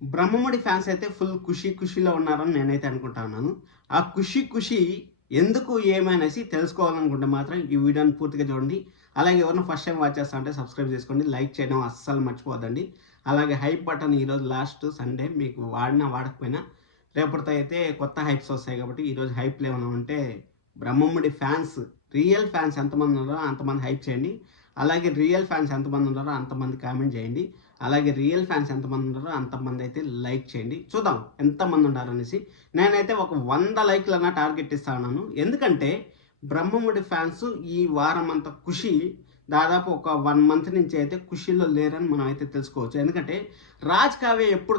Brahmamudi fans అయితే full ఖుషీలో ఉన్నారని నేనైతే అనుకుంటా ఉన్నాను. ఆ ఖుషి ఎందుకు ఏమనేసి తెలుసుకోవాలనుకుంటే మాత్రం ఈ వీడియోని పూర్తిగా చూడండి. అలాగే ఎవరైనా ఫస్ట్ టైం వాచ్ చేస్తా ఉంటే సబ్స్క్రైబ్ చేసుకోండి. లైక్ చేయడం అస్సలు మర్చిపోవద్దండి. అలాగే హైప్ బటన్ ఈరోజు లాస్ట్ సండే మీకు వాడినా వాడకపోయినా రేపటితో అయితే కొత్త హైప్స్ వస్తాయి కాబట్టి ఈరోజు హైప్లు ఏమైనా ఉంటే బ్రహ్మముడి ఫ్యాన్స్ రియల్ ఫ్యాన్స్ ఎంతమంది ఉన్నారో అంతమంది హైప్ చేయండి. అలాగే రియల్ ఫ్యాన్స్ ఎంతమంది ఉన్నారో అంతమంది కామెంట్ చేయండి. అలాగే రియల్ ఫ్యాన్స్ ఎంతమంది ఉన్నారో అంతమంది అయితే లైక్ చేయండి. చూద్దాం ఎంతమంది ఉన్నారు అనేసి. నేనైతే ఒక 100 లైక్లన్నా టార్గెట్ ఇస్తా ఉన్నాను. ఎందుకంటే బ్రహ్మముడి ఫ్యాన్స్ ఈ వారం అంతా దాదాపు ఒక 1 మంత్ నుంచి అయితే ఖుషీలో లేరని మనం అయితే తెలుసుకోవచ్చు. ఎందుకంటే రాజ్ కావ్య ఎప్పుడు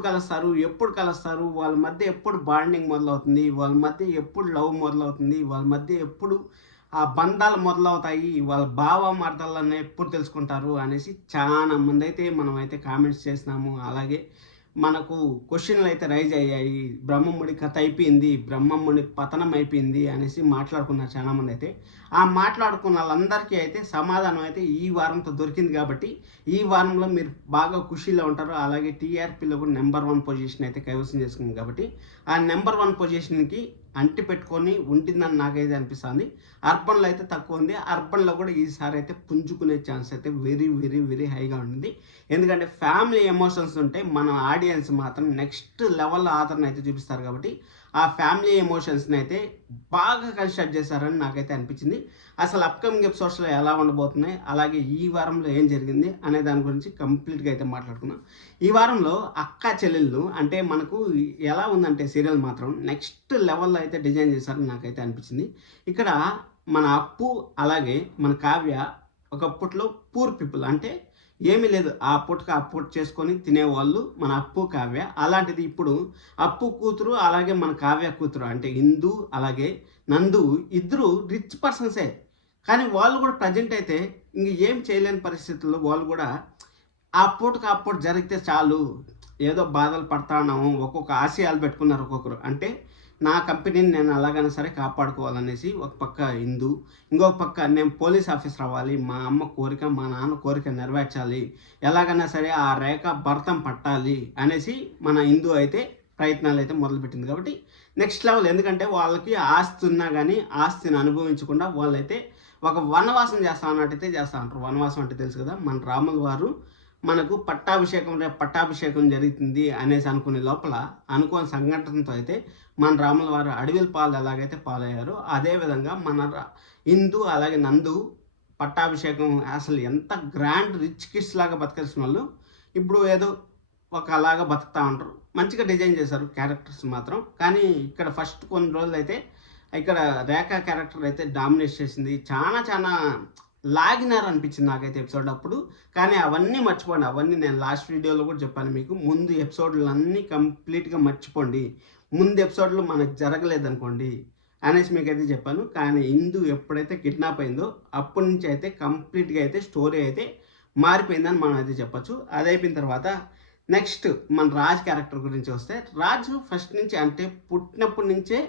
కలుస్తారు, వాళ్ళ మధ్య ఎప్పుడు బాండింగ్ మొదలవుతుంది, వాళ్ళ మధ్య ఎప్పుడు లవ్ మొదలవుతుంది, వాళ్ళ మధ్య ఎప్పుడు ఆ బంధాలు మొదలవుతాయి, వాళ్ళ భావమర్దాలను ఎప్పుడు తెలుసుకుంటారు అనేసి చాలా మంది అయితే మనం అయితే కామెంట్స్ చేసినాము. అలాగే మనకు క్వశ్చన్లు అయితే రైజ్ అయ్యాయి. బ్రహ్మముడి కథ అయిపోయింది, బ్రహ్మముడి పతనం అయిపోయింది అనేసి మాట్లాడుకున్నారు చాలామంది అయితే. ఆ మాట్లాడుకున్న వాళ్ళందరికీ అయితే సమాధానం అయితే ఈ వారంతో దొరికింది కాబట్టి ఈ వారంలో మీరు బాగా ఖుషీలో ఉంటారు. అలాగే టీఆర్పీలో కూడా నెంబర్ 1 పొజిషన్ అయితే కైవసం చేసుకుంది కాబట్టి ఆ నెంబర్ 1 పొజిషన్కి అంటి పెట్టుకొని ఉంటుందని నాకైతే అనిపిస్తుంది. అర్బన్లో అయితే తక్కువ ఉంది. అర్బన్లో కూడా ఈసారి అయితే పుంజుకునే ఛాన్స్ అయితే వెరీ హైగా ఉంటుంది. ఎందుకంటే ఫ్యామిలీ ఎమోషన్స్ ఉంటే మన ఆడియన్స్ మాత్రం నెక్స్ట్ లెవెల్ ఆదరణ అయితే చూపిస్తారు కాబట్టి ఆ ఫ్యామిలీ ఎమోషన్స్ని అయితే బాగా కన్స్ట్రక్ట్ చేశారని నాకైతే అనిపించింది. అసలు అప్కమింగ్ ఎపిసోడ్స్లో ఎలా ఉండబోతున్నాయి, అలాగే ఈ వారంలో ఏం జరిగింది అనే దాని గురించి కంప్లీట్గా అయితే మాట్లాడుకున్నాం. ఈ వారంలో అక్క చెల్లెళ్ళు అంటే మనకు ఎలా ఉందంటే సీరియల్ మాత్రం నెక్స్ట్ లెవెల్లో అయితే డిజైన్ చేశారని నాకైతే అనిపించింది. ఇక్కడ మన అప్పు అలాగే మన కావ్య ఒకప్పట్లో పూర్ పీపుల్ అంటే ఏమీ లేదు, ఆ పూటకి ఆ పూట చేసుకొని తినేవాళ్ళు మన అప్పు కావ్య. అలాంటిది ఇప్పుడు అప్పు కూతురు అలాగే మన కావ్య కూతురు అంటే ఇందు అలాగే నందు ఇద్దరు రిచ్ పర్సన్సే. కానీ వాళ్ళు కూడా ప్రజెంట్ అయితే ఇంక ఏం చేయలేని పరిస్థితుల్లో వాళ్ళు కూడా ఆ పూటకి ఆ పూట జరిగితే చాలు, ఏదో బాధలు పడతా ఉన్నాము, ఒక్కొక్క ఆశయాలు పెట్టుకున్నారు ఒక్కొక్కరు. అంటే నా కంపెనీని నేను అలాగైనా సరే కాపాడుకోవాలనేసి ఒక పక్క హిందూ, ఇంకొక పక్క నేను పోలీస్ ఆఫీసర్ అవ్వాలి, మా అమ్మ కోరిక మా నాన్న కోరిక నెరవేర్చాలి, ఎలాగైనా సరే ఆ రేఖ భర్తం పట్టాలి అనేసి మన హిందూ అయితే ప్రయత్నాలు అయితే మొదలుపెట్టింది. కాబట్టి నెక్స్ట్ లెవెల్. ఎందుకంటే వాళ్ళకి ఆస్తి ఉన్నా కానీ ఆస్తిని అనుభవించకుండా వాళ్ళైతే ఒక వనవాసం చేస్తా అన్నట్టయితే చేస్తూ ఉంటారు. వనవాసం అంటే తెలుసు కదా, మన రాముల వారు మనకు పట్టాభిషేకం జరుగుతుంది అనేసి అనుకునే లోపల అనుకోని సంఘటనతో అయితే మన రాముల వారు అడవిల పాలు ఎలాగైతే పాలయ్యారో అదేవిధంగా మన హిందూ అలాగే నందు పట్టాభిషేకం అసలు ఎంత గ్రాండ్ రిచ్ కిడ్స్ లాగా బతకాల్సిన వాళ్ళు ఇప్పుడు ఏదో ఒక అలాగా బతుకుతూ ఉంటారు. మంచిగా డిజైన్ చేశారు క్యారెక్టర్స్ మాత్రం. కానీ ఇక్కడ ఫస్ట్ కొన్ని రోజులు అయితే ఇక్కడ రేఖా క్యారెక్టర్ అయితే డామినేట్ చేసింది. చాలా లాగినారు అనిపించింది నాకైతే ఎపిసోడ్ అప్పుడు. కానీ అవన్నీ మర్చిపోండి. అవన్నీ నేను లాస్ట్ వీడియోలో కూడా చెప్పాను మీకు. ముందు ఎపిసోడ్లు అన్నీ కంప్లీట్గా మర్చిపోండి. ముందు ఎపిసోడ్లో మనకు జరగలేదనుకోండి అనేసి మీకైతే చెప్పాను. కానీ హిందూ ఎప్పుడైతే కిడ్నాప్ అయిందో అప్పటి నుంచి అయితే కంప్లీట్గా అయితే స్టోరీ అయితే మారిపోయిందని మనం అయితే చెప్పచ్చు. అది అయిపోయిన తర్వాత నెక్స్ట్ మన రాజ్ క్యారెక్టర్ గురించి వస్తే, రాజు ఫస్ట్ నుంచి అంటే పుట్టినప్పటి నుంచే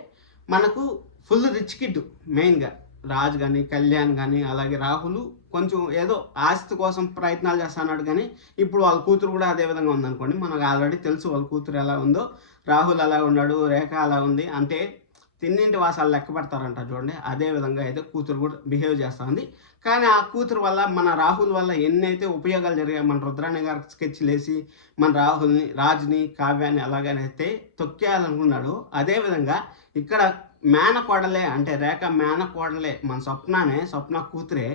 మనకు ఫుల్ రిచ్ కిడ్. మెయిన్గా రాజ్ కానీ కళ్యాణ్ కానీ అలాగే రాహుల్ కొంచెం ఏదో ఆస్తి కోసం ప్రయత్నాలు చేస్తున్నాడు. కానీ ఇప్పుడు వాళ్ళ కూతురు కూడా అదే విధంగా ఉందనుకోండి. మనకు ఆల్రెడీ తెలుసు వాళ్ళ కూతురు ఎలా ఉందో. రాహుల్ అలా ఉన్నాడు, రేఖ అలా ఉంది. అంటే తిన్నింటి వాసాలు లెక్క పెడతారంట చూడండి, అదే విధంగా అయితే కూతురు కూడా బిహేవ్ చేస్తూ ఉంది. కానీ ఆ కూతురు వల్ల మన రాహుల్ వల్ల ఎన్నైతే ఉపయోగాలు జరిగాయి, మన రుద్రాణి గారు స్కెచ్లు వేసి మన రాహుల్ని రాజ్ని కావ్యాన్ని ఎలాగైతే తొక్కేయాలనుకున్నాడు, అదేవిధంగా ఇక్కడ మేనకోడలే అంటే రేఖ మేనకోడలే మన స్వప్న కూతురే.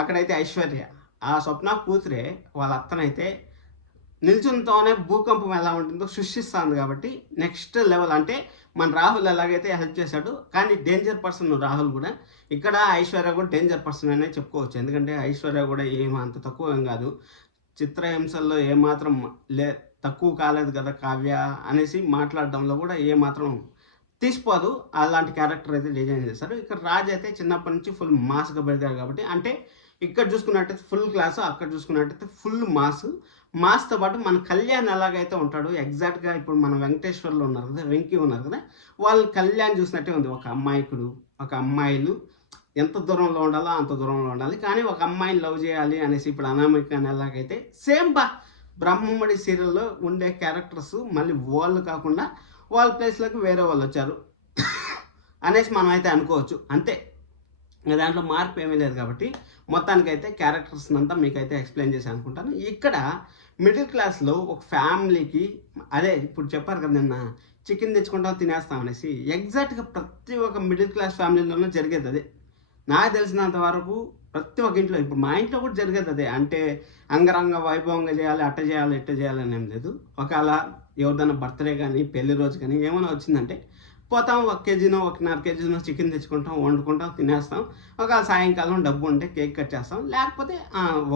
అక్కడైతే ఐశ్వర్య ఆ స్వప్న కూతురే వాళ్ళ అత్తనైతే నిల్చునితోనే భూకంపం ఎలా ఉంటుందో సృష్టిస్తుంది. కాబట్టి నెక్స్ట్ లెవెల్ అంటే మన రాహుల్ ఎలాగైతే హెల్ప్ చేశాడు. కానీ డేంజర్ పర్సన్ రాహుల్ కూడా. ఇక్కడ ఐశ్వర్య కూడా డేంజర్ పర్సన్ అనే చెప్పుకోవచ్చు. ఎందుకంటే ఐశ్వర్య కూడా అంత తక్కువ ఏం కాదు. చిత్రహింసల్లో ఏమాత్రం తక్కువ కాలేదు కదా కావ్య అనేసి మాట్లాడడంలో కూడా ఏమాత్రం తీసిపోదు. అలాంటి క్యారెక్టర్ అయితే డిజైన్ చేశారు. ఇక్కడ రాజ్ అయితే చిన్నప్పటి నుంచి ఫుల్ మాస్గా పెడతారు కాబట్టి అంటే ఇక్కడ చూసుకున్నట్టయితే ఫుల్ క్లాసు, అక్కడ చూసుకున్నట్టయితే ఫుల్ మాస్తో పాటు మన కళ్యాణ్ ఎలాగైతే ఉంటాడు ఎగ్జాక్ట్గా ఇప్పుడు మన వెంకటేశ్వర్లో ఉన్నారు కదా, వెంకీ ఉన్నారు కదా, వాళ్ళు కళ్యాణ్ చూసినట్టే ఉంది. ఒక అమ్మాయికుడు ఒక అమ్మాయిలు ఎంత దూరంలో ఉండాలో అంత దూరంలో ఉండాలి. కానీ ఒక అమ్మాయిని లవ్ చేయాలి అనేసి ఇప్పుడు అనామిక ఎలాగైతే సేమ్ బ్రహ్మముడి సీరియల్లో ఉండే క్యారెక్టర్స్ మళ్ళీ వాళ్ళు కాకుండా వాళ్ళ ప్లేస్లోకి వేరే వాళ్ళు వచ్చారు అనేసి మనం అయితే అనుకోవచ్చు. అంతే, దాంట్లో మార్పు ఏమీ లేదు. కాబట్టి మొత్తానికైతే క్యారెక్టర్స్ అంతా మీకైతే ఎక్స్ప్లెయిన్ చేసి అనుకుంటాను. ఇక్కడ మిడిల్ క్లాస్లో ఒక ఫ్యామిలీకి అదే ఇప్పుడు చెప్పారు కదా నిన్న చికెన్ తెచ్చుకుంటాం తినేస్తాం అనేసి, ఎగ్జాక్ట్గా ప్రతి ఒక్క మిడిల్ క్లాస్ ఫ్యామిలీలోనూ జరిగేది అదే. నాకు తెలిసినంత వరకు ప్రతి ఒక్క ఇంట్లో, ఇప్పుడు మా ఇంట్లో కూడా జరిగేది అదే. అంటే అంగరంగ వైభవంగా చేయాలి, అట్ట చేయాలి, ఇట్ట చేయాలి అని ఏం లేదు. ఒకవేళ ఎవరిదైనా బర్త్డే కానీ పెళ్లి రోజు కానీ ఏమైనా వచ్చిందంటే పోతాం, 1 కేజీనో 1.5 కేజీనో చికెన్ తెచ్చుకుంటాం, వండుకుంటాం, తినేస్తాం. ఒకవేళ సాయంకాలం డబ్బు ఉంటే కేక్ కట్ చేస్తాం, లేకపోతే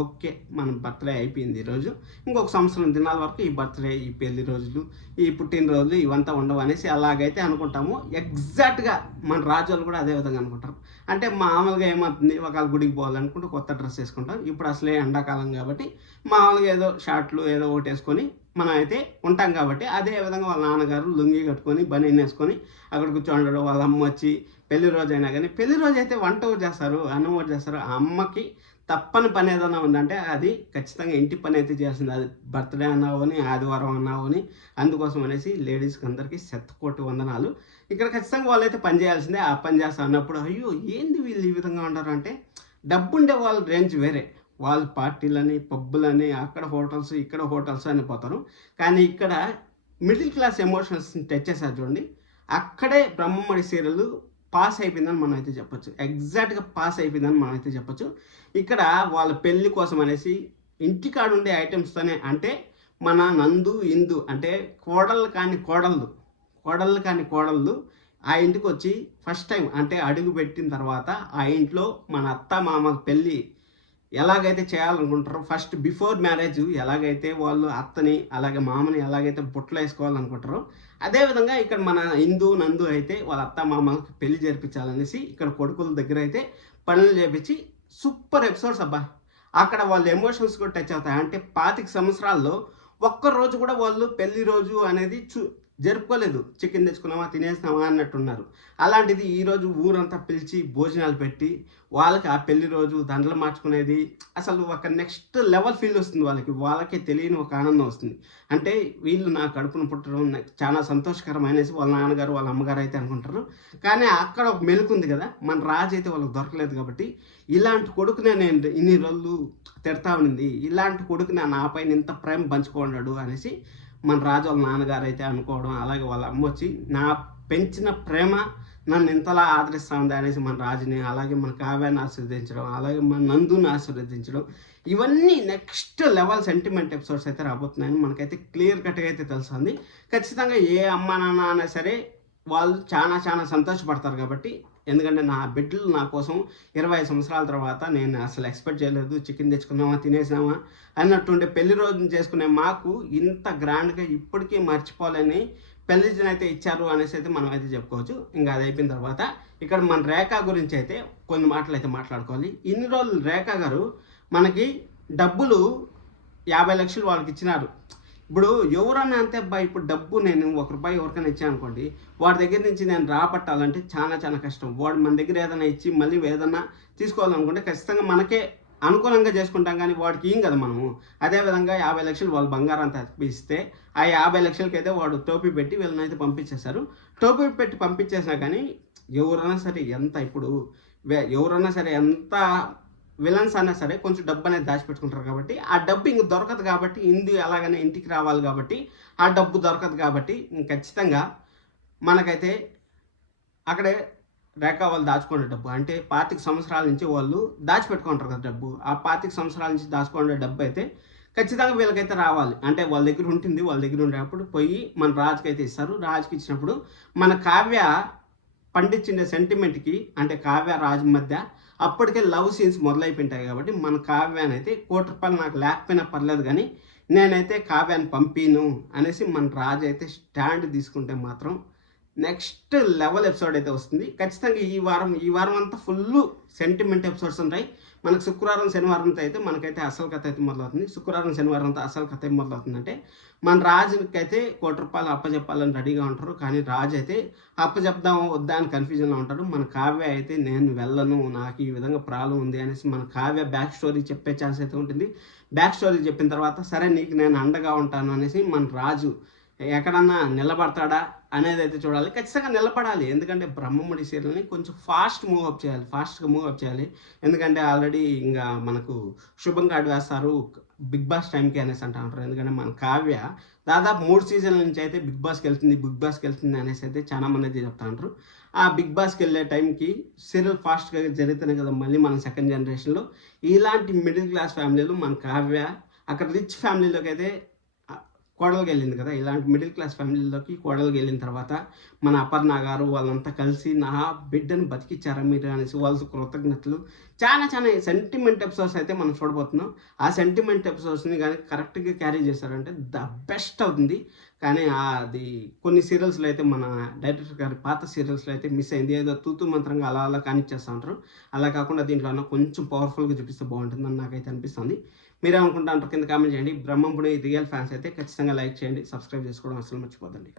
ఓకే మన బర్త్డే అయిపోయింది ఈరోజు, ఇంకొక సంవత్సరం దినాల వరకు ఈ బర్త్డే, ఈ పెళ్లి రోజులు, ఈ పుట్టినరోజులు ఇవంతా ఉండవు అనేసి అలాగైతే అనుకుంటాము. ఎగ్జాక్ట్గా మన రాజులు కూడా అదే విధంగా అనుకుంటారు. అంటే మామూలుగా ఏమవుతుంది, ఒకవేళ గుడికి పోవాలనుకుంటే కొత్త డ్రెస్ వేసుకుంటాం. ఇప్పుడు అసలే ఎండాకాలం కాబట్టి మామూలుగా ఏదో షార్ట్లు ఏదో ఒకటి వేసుకొని మనం అయితే ఉంటాం. కాబట్టి అదే విధంగా వాళ్ళ నాన్నగారు లుంగి కట్టుకొని బనీన్ వేసుకొని అక్కడ కూర్చోండడం, వాళ్ళ అమ్మ వచ్చి పెళ్లి రోజు అయినా కానీ, పెళ్లి రోజు అయితే వంట ఒకటి చేస్తారు, అన్నం ఒకటి చేస్తారు. ఆ అమ్మకి తప్పని పని ఏదైనా ఉందంటే అది ఖచ్చితంగా ఇంటి పని అయితే చేయాల్సింది. అది బర్త్డే అన్నావని, ఆదివారం అన్నావని, అందుకోసం అనేసి లేడీస్కి అందరికీ శతకోటి వందనాలు. ఇక్కడ ఖచ్చితంగా వాళ్ళైతే పని చేయాల్సిందే. ఆ పని చేస్తా అన్నప్పుడు అయ్యో ఏంది వీళ్ళు ఈ విధంగా ఉంటారు అంటే, డబ్బు ఉండే వాళ్ళ రేంజ్ వేరే, వాళ్ళు పార్టీలని పబ్బులని అక్కడ హోటల్స్ ఇక్కడ హోటల్స్ అని పోతారు. కానీ ఇక్కడ మిడిల్ క్లాస్ ఎమోషన్స్ని టచ్ చేశారు చూడండి, అక్కడే బ్రహ్మముడి సీరియల్ పాస్ అయిపోయిందని మనం అయితే చెప్పొచ్చు. ఎగ్జాక్ట్గా పాస్ అయిపోయిందని మనం అయితే చెప్పొచ్చు. ఇక్కడ వాళ్ళ పెళ్లి కోసం అనేసి ఇంటికాడ ఉండే ఐటమ్స్తోనే, అంటే మన నందు ఇందు అంటే కోడళ్ళు కాని కోడళ్ళు ఆ ఇంటికి వచ్చి ఫస్ట్ టైం అంటే అడుగు పెట్టిన తర్వాత ఆ ఇంట్లో మన అత్త మామ పెళ్ళి ఎలాగైతే చేయాలనుకుంటారో, ఫస్ట్ బిఫోర్ మ్యారేజ్ ఎలాగైతే వాళ్ళు అత్తని అలాగే మామని ఎలాగైతే బుట్టలో వేసుకోవాలనుకుంటారో, అదేవిధంగా ఇక్కడ మన ఇందు నందు అయితే వాళ్ళ అత్త మామకి పెళ్లి జరిపించాలనేసి ఇక్కడ కొడుకుల దగ్గర అయితే పనులు చేపించి సూపర్ ఎపిసోడ్స్ అబ్బా. అక్కడ వాళ్ళ ఎమోషన్స్ కూడా టచ్ అవుతాయి. అంటే 25 సంవత్సరాల్లో ఒక్కరోజు కూడా వాళ్ళు పెళ్లి రోజు అనేది జరుపుకోలేదు. చికెన్ తెచ్చుకున్నామా తినేసినామా అన్నట్టున్నారు. అలాంటిది ఈరోజు ఊరంతా పిలిచి భోజనాలు పెట్టి వాళ్ళకి ఆ పెళ్లి రోజు దండలు మార్చుకునేది అసలు ఒక నెక్స్ట్ లెవెల్ ఫీల్ వస్తుంది. వాళ్ళకే తెలియని ఒక ఆనందం వస్తుంది. అంటే వీళ్ళు నా కడుపును పుట్టడం చాలా సంతోషకరం అనేసి వాళ్ళ నాన్నగారు వాళ్ళ అమ్మగారు అయితే అనుకుంటారు. కానీ అక్కడ ఒక మెలుకు ఉంది కదా, మన రాజు అయితే వాళ్ళకి దొరకలేదు. కాబట్టి ఇలాంటి కొడుకునే నేను ఇన్ని రోజులు తిడతా ఉండింది, ఇలాంటి కొడుకు నా పైన ఇంత ప్రేమ పంచుకోన్నాడు అనేసి మన రాజు వాళ్ళ నాన్నగారు అయితే అనుకోవడం, అలాగే వాళ్ళ అమ్మ వచ్చి నా పెంచిన ప్రేమ నన్ను ఇంతలా ఆదరిస్తూ ఉంది అనేసి మన రాజుని, అలాగే మన కావ్యాన్ని ఆశీర్వదించడం, అలాగే మన నందుని ఆశీర్వదించడం, ఇవన్నీ నెక్స్ట్ లెవెల్ సెంటిమెంట్ ఎపిసోడ్స్ అయితే రాబోతున్నాయని మనకైతే క్లియర్ కట్గా అయితే తెలుస్తుంది. ఖచ్చితంగా ఏ అమ్మ నాన్న అయినా సరే వాళ్ళు చాలా చాలా సంతోషపడతారు. కాబట్టి ఎందుకంటే నా బిడ్డలు నా కోసం 25 సంవత్సరాల తర్వాత నేను అసలు ఎక్స్పెక్ట్ చేయలేదు, చికెన్ తెచ్చుకున్నామా తినేసామా అన్నట్టుండే పెళ్లి రోజున చేసుకునే మాకు ఇంత గ్రాండ్గా ఇప్పటికీ మర్చిపోలేని పెళ్లిని అయితే ఇచ్చారు అనేసి అయితే మనం అయితే చెప్పుకోవచ్చు. ఇంకా అది అయిపోయిన తర్వాత ఇక్కడ మన రేఖ గురించి అయితే కొన్ని మాటలు అయితే మాట్లాడుకోవాలి. ఇన్ని రోజులు రేఖ గారు మనకి డబ్బులు 50 లక్షలు వాళ్ళకి ఇచ్చినారు. ఇప్పుడు ఎవరన్నా అంతే అబ్బాయి, ఇప్పుడు డబ్బు నేను ₹1 ఎవరికైనా ఇచ్చాను అనుకోండి, వాడి దగ్గర నుంచి నేను రాబట్టాలంటే చాలా చాలా కష్టం. వాడు మన దగ్గర ఏదైనా ఇచ్చి మళ్ళీ ఏదైనా తీసుకోవాలనుకుంటే ఖచ్చితంగా మనకే అనుకూలంగా చేసుకుంటాం, కానీ వాడికి ఏం కదా మనము. అదేవిధంగా 50 లక్షలు వాళ్ళు బంగారం అంతా ఇస్తే ఆ 50 లక్షలకైతే వాడు టోపీ పెట్టి వీళ్ళని అయితే పంపించేశారు. టోపీ పెట్టి పంపించేసినా కానీ ఎవరైనా సరే ఎంత విలన్స్ అయినా సరే కొంచెం డబ్బు అనేది దాచిపెట్టుకుంటారు. కాబట్టి ఆ డబ్బు ఇంక దొరకదు. కాబట్టి అలాగనే ఇంటికి రావాలి. కాబట్టి ఆ డబ్బు దొరకదు. కాబట్టి ఖచ్చితంగా మనకైతే అక్కడే రేఖ వాళ్ళు దాచుకునే డబ్బు, అంటే 25 సంవత్సరాల నుంచి వాళ్ళు దాచిపెట్టుకుంటారు కదా డబ్బు, ఆ 25 సంవత్సరాల నుంచి దాచుకునే డబ్బు అయితే ఖచ్చితంగా వీళ్ళకైతే రావాలి. అంటే వాళ్ళ దగ్గర ఉంటుంది, వాళ్ళ దగ్గర ఉండేటప్పుడు పోయి మన రాజుకి అయితే ఇస్తారు. రాజుకి ఇచ్చినప్పుడు మన కావ్య పండించిన సెంటిమెంట్కి, అంటే కావ్య రాజు మధ్య అప్పటికే లవ్ సీన్స్ మొదలైపోయింటాయి. కాబట్టి మన కావ్యాన్ని అయితే ₹1 నాకు లేకపోయినా పర్లేదు, కానీ నేనైతే కావ్యాన్ని పంపిను అనేసి మన రాజు అయితే స్టాండ్ తీసుకుంటే మాత్రం నెక్స్ట్ లెవెల్ ఎపిసోడ్ అయితే వస్తుంది. ఖచ్చితంగా ఈ వారం అంతా ఫుల్ సెంటిమెంట్ ఎపిసోడ్స్ ఉంటాయి. మనకు శుక్రవారం శనివారంతో అయితే మనకైతే అసలు కథ అయితే మొదలవుతుంది. శుక్రవారం శనివారంతో అసలు కథ ఏం మొదలవుతుందంటే, మన రాజుకైతే ₹1,00,00,000 అప్పజెప్పాలని రెడీగా ఉంటారు. కానీ రాజు అయితే అప్పజెప్దామా వద్దా అని కన్‌ఫ్యూజన్‌లో ఉంటాడు. మన కావ్య అయితే నేను వెళ్ళను, నాకు ఈ విధంగా ప్రాబ్లమ్ ఉంది అనేసి మన కావ్య బ్యాక్ స్టోరీ చెప్పే ఛాన్స్ అయితే ఉంటుంది. బ్యాక్ స్టోరీ చెప్పిన తర్వాత సరే నీకు నేను అండగా ఉంటాను అనేసి మన రాజు ఎక్కడన్నా నిలబడతాడా అనేది అయితే చూడాలి. ఖచ్చితంగా నిలబడాలి. ఎందుకంటే బ్రహ్మముడి సీరియల్‌ని కొంచెం ఫాస్ట్‌గా మూవ్ అప్ చేయాలి. ఎందుకంటే ఆల్రెడీ ఇంగా మనకు శుభం కార్డ్ వేస్తారు బిగ్ బాస్ టైంకి అనేసి అంటా ఉంటారు. ఎందుకంటే మన కావ్య దాదాపు 3 సీజన్ల నుంచి అయితే బిగ్ బాస్‌కెళ్తుంది అనేసి అయితే చాలా మంది అయితే చెప్తా ఉంటారు. ఆ బిగ్ బాస్‌కెళ్ళే టైంకి సీరియల్ ఫాస్ట్‌గా జరిగితేనే కదా మళ్ళీ మన సెకండ్ జనరేషన్‌లో ఇలాంటి మిడిల్ క్లాస్ ఫ్యామిలీలు మన కావ్య అక్కడ రిచ్ ఫ్యామిలీలోకైతే కోడలుగెళ్ళింది కదా! ఇలాంటి మిడిల్ క్లాస్ ఫ్యామిలీలోకి కోడలుగెళ్ళిన తర్వాత మన అపర్ణ గారు వాళ్ళంతా కలిసి నా బిడ్డను బతికిచ్చారా మీరు అనేసి వాళ్ళకి కృతజ్ఞతలు. చాలా సెంటిమెంట్ ఎపిసోడ్స్ అయితే మనం చూడబోతున్నాం. ఆ సెంటిమెంట్ ఎపిసోడ్స్‌ని గాని కరెక్ట్‌గా క్యారీ చేశారంటే ద బెస్ట్ అవుతుంది. కానీ అది కొన్ని సీరియల్స్‌లో అయితే మన డైరెక్టర్ గారి పాత సీరియల్స్‌లో అయితే మిస్ అయింది. ఏదో తూతూ మంత్రంగా అలా కానిచ్చేస్తా ఉంటారు. అలా కాకుండా దీంట్లోన కొంచెం పవర్‌ఫుల్‌గా చూపిస్తే బాగుంటుందని నాకైతే అనిపిస్తుంది. మీరేమనుకుంటా అంటారు కింద కామెంట్ చేయండి. బ్రహ్మంపుడి రియల్ ఫ్యాన్స్ అయితే ఖచ్చితంగా లైక్ చేయండి. సబ్స్క్రైబ్ చేసుకోవడం అస్సలు మర్చిపోద్దండి.